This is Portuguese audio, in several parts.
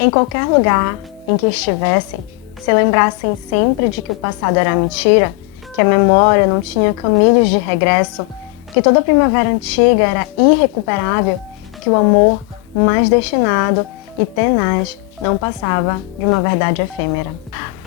Em qualquer lugar em que estivessem, se lembrassem sempre de que o passado era mentira, que a memória não tinha caminhos de regresso, que toda primavera antiga era irrecuperável, que o amor mais destinado e tenaz não passava de uma verdade efêmera.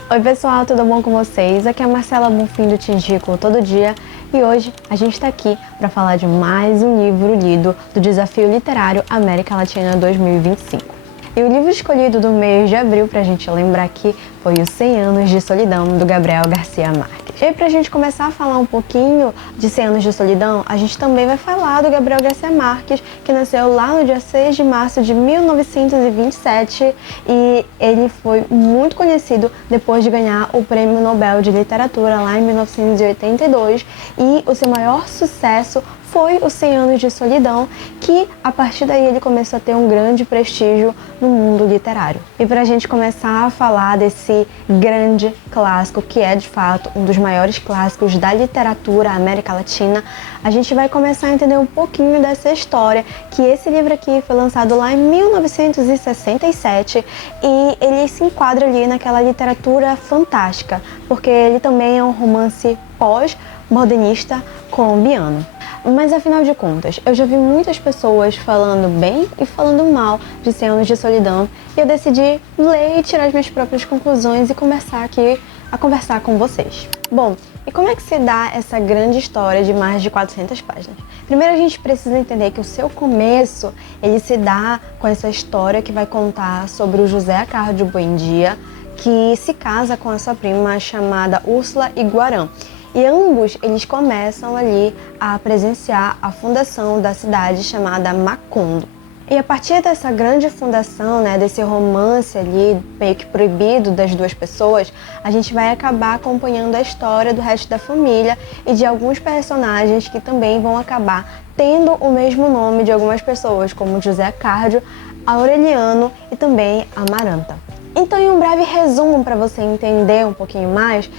Oi pessoal, tudo bom com vocês? Aqui é a Marcela Bonfim do Te Indico Todo Dia e hoje a gente está aqui para falar de mais um livro lido do Desafio Literário América Latina 2025. E o livro escolhido do mês de abril para a gente lembrar aqui foi Os 100 Anos de Solidão, do Gabriel Garcia Marques. E para a gente começar a falar um pouquinho de 100 Anos de Solidão, a gente também vai falar do Gabriel Garcia Marques, que nasceu lá no dia 6 de março de 1927 e ele foi muito conhecido depois de ganhar o Prêmio Nobel de Literatura lá em 1982 e o seu maior sucesso foi Os 100 Anos de Solidão, que a partir daí ele começou a ter um grande prestígio no mundo literário. E para a gente começar a falar desse grande clássico, que é de fato um dos maiores clássicos da literatura América Latina, a gente vai começar a entender um pouquinho dessa história, que esse livro aqui foi lançado lá em 1967 e ele se enquadra ali naquela literatura fantástica, porque ele também é um romance pós-modernista colombiano. Mas afinal de contas, eu já vi muitas pessoas falando bem e falando mal de 100 Anos de Solidão e eu decidi ler e tirar as minhas próprias conclusões e começar aqui a conversar com vocês. Bom, e como é que se dá essa grande história de mais de 400 páginas? Primeiro a gente precisa entender que o seu começo, ele se dá com essa história que vai contar sobre o José Arcadio Buendia, que se casa com a sua prima chamada Úrsula Iguarã. E ambos, eles começam ali a presenciar a fundação da cidade chamada Macondo. E a partir dessa grande fundação, desse romance ali, meio que proibido das duas pessoas, a gente vai acabar acompanhando a história do resto da família e de alguns personagens que também vão acabar tendo o mesmo nome de algumas pessoas, como José Arcadio, Aureliano e também Amaranta. Então, em um breve resumo para você entender um pouquinho mais,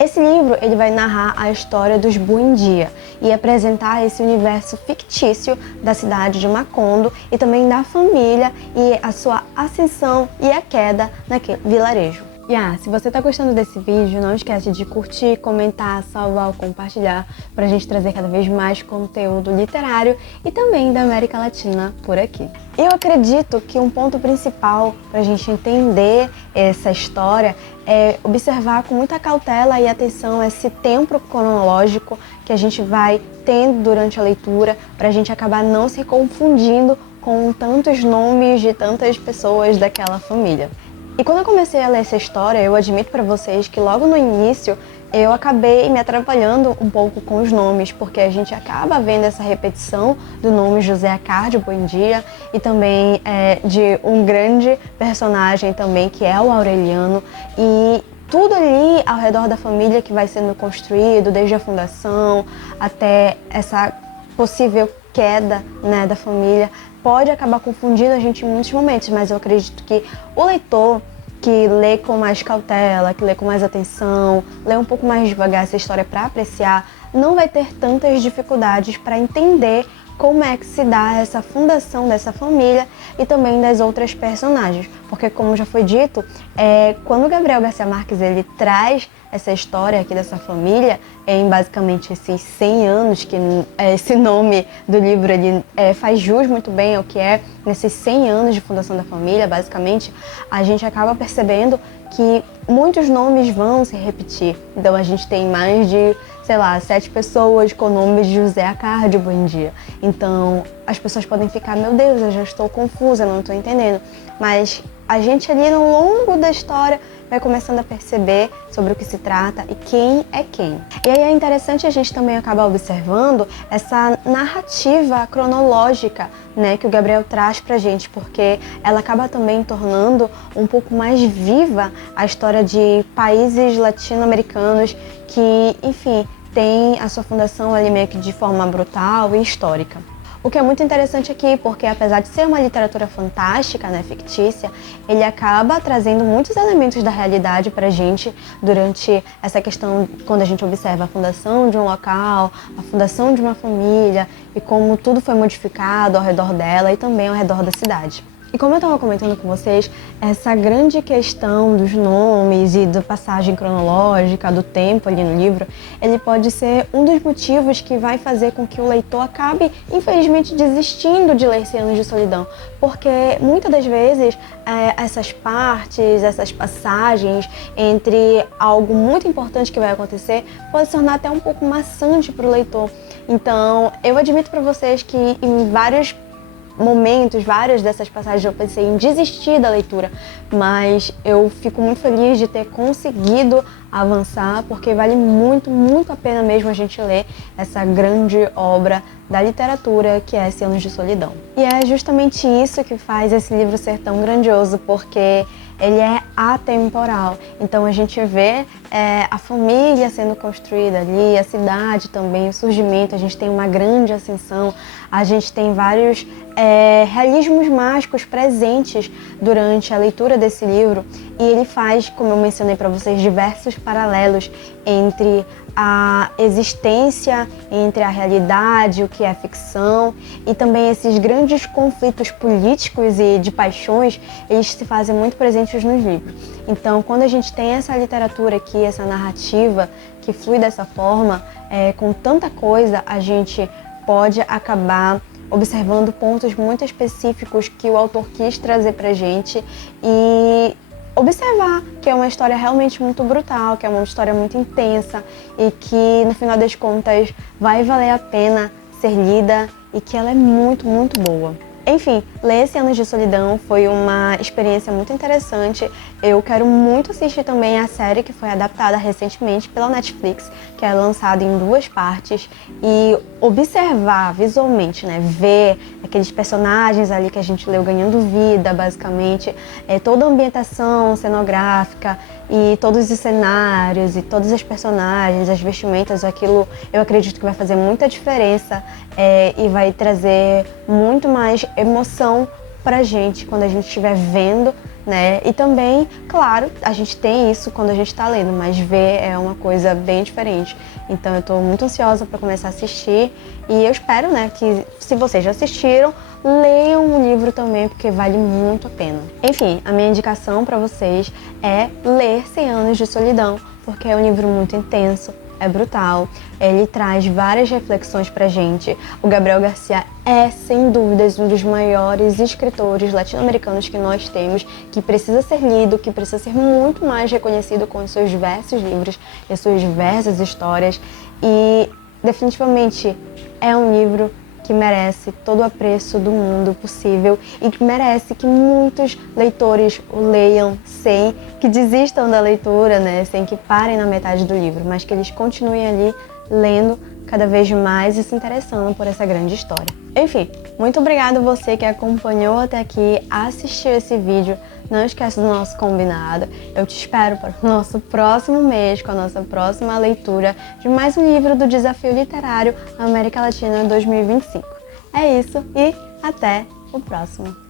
esse livro ele vai narrar a história dos Buendia e apresentar esse universo fictício da cidade de Macondo e também da família e a sua ascensão e a queda naquele vilarejo. E se você está gostando desse vídeo, não esquece de curtir, comentar, salvar ou compartilhar para a gente trazer cada vez mais conteúdo literário e também da América Latina por aqui. Eu acredito que um ponto principal para a gente entender essa história é observar com muita cautela e atenção esse tempo cronológico que a gente vai tendo durante a leitura para a gente acabar não se confundindo com tantos nomes de tantas pessoas daquela família. E quando eu comecei a ler essa história, eu admito para vocês que logo no início eu acabei me atrapalhando um pouco com os nomes, porque a gente acaba vendo essa repetição do nome José Arcadio Buendia e também de um grande personagem também, que é o Aureliano, e tudo ali ao redor da família que vai sendo construído, desde a fundação até essa possível queda da família, pode acabar confundindo a gente em muitos momentos, mas eu acredito que o leitor que lê com mais cautela, que lê com mais atenção, lê um pouco mais devagar essa história para apreciar, não vai ter tantas dificuldades para entender como é que se dá essa fundação dessa família e também das outras personagens. Porque, como já foi dito, quando o Gabriel Garcia Marques ele traz essa história aqui dessa família, em basicamente esses 100 anos, que esse nome do livro ele faz jus muito bem ao que é nesses 100 anos de fundação da família, basicamente, a gente acaba percebendo que muitos nomes vão se repetir. Então a gente tem mais de, 7 pessoas com o nome de José Arcadio Buendia. Então as pessoas podem ficar, meu Deus, eu já estou confusa, não estou entendendo. Mas a gente ali no longo da história vai começando a perceber sobre o que se trata e quem é quem. E aí é interessante a gente também acabar observando essa narrativa cronológica, que o Gabriel traz pra gente, porque ela acaba também tornando um pouco mais viva a história de países latino-americanos que, enfim, tem a sua fundação ali meio que de forma brutal e histórica. O que é muito interessante aqui, porque apesar de ser uma literatura fantástica, fictícia, ele acaba trazendo muitos elementos da realidade pra gente durante essa questão, quando a gente observa a fundação de um local, a fundação de uma família e como tudo foi modificado ao redor dela e também ao redor da cidade. E como eu estava comentando com vocês, essa grande questão dos nomes e da passagem cronológica, do tempo ali no livro, ele pode ser um dos motivos que vai fazer com que o leitor acabe, infelizmente, desistindo de ler 100 Anos de Solidão. Porque muitas das vezes essas partes, essas passagens entre algo muito importante que vai acontecer, pode se tornar até um pouco maçante para o leitor. Então, eu admito para vocês que em vários momentos, várias dessas passagens eu pensei em desistir da leitura, mas eu fico muito feliz de ter conseguido avançar, porque vale muito, muito a pena mesmo a gente ler essa grande obra da literatura que é 100 Anos de Solidão. E é justamente isso que faz esse livro ser tão grandioso, porque ele é atemporal. Então a gente vê a família sendo construída ali, a cidade também, o surgimento, a gente tem uma grande ascensão, a gente tem vários realismos mágicos presentes durante a leitura desse livro, e ele faz, como eu mencionei para vocês, diversos paralelos entre a existência, entre a realidade, o que é ficção, e também esses grandes conflitos políticos e de paixões, eles se fazem muito presentes nos livros. Então, quando a gente tem essa literatura aqui, essa narrativa que flui dessa forma, com tanta coisa, a gente pode acabar observando pontos muito específicos que o autor quis trazer pra gente e observar que é uma história realmente muito brutal, que é uma história muito intensa e que, no final das contas, vai valer a pena ser lida e que ela é muito, muito boa. Enfim, ler 100 Anos de Solidão foi uma experiência muito interessante. Eu quero muito assistir também a série que foi adaptada recentemente pela Netflix, que é lançada em 2 partes, e observar visualmente, né, ver aqueles personagens ali que a gente leu ganhando vida, basicamente, toda a ambientação cenográfica e todos os cenários e todas as personagens, as vestimentas, aquilo eu acredito que vai fazer muita diferença e vai trazer muito mais emoção pra gente quando a gente estiver vendo, né? E também, claro, a gente tem isso quando a gente tá lendo, mas ver é uma coisa bem diferente. Então eu tô muito ansiosa para começar a assistir e eu espero, né, que se vocês já assistiram, leiam o livro também, porque vale muito a pena. Enfim, a minha indicação para vocês é ler 100 Anos de Solidão, porque é um livro muito intenso, é brutal, ele traz várias reflexões pra gente. O Gabriel Garcia é, sem dúvidas, um dos maiores escritores latino-americanos que nós temos, que precisa ser lido, que precisa ser muito mais reconhecido com os seus diversos livros e suas diversas histórias. E definitivamente é um livro que merece todo o apreço do mundo possível e que merece que muitos leitores o leiam sem que desistam da leitura, né? Sem que parem na metade do livro, mas que eles continuem ali lendo cada vez mais e se interessando por essa grande história. Enfim, muito obrigada a você que acompanhou até aqui, assistiu esse vídeo. Não esquece do nosso combinado. Eu te espero para o nosso próximo mês, com a nossa próxima leitura de mais um livro do Desafio Literário América Latina 2025. É isso e até o próximo.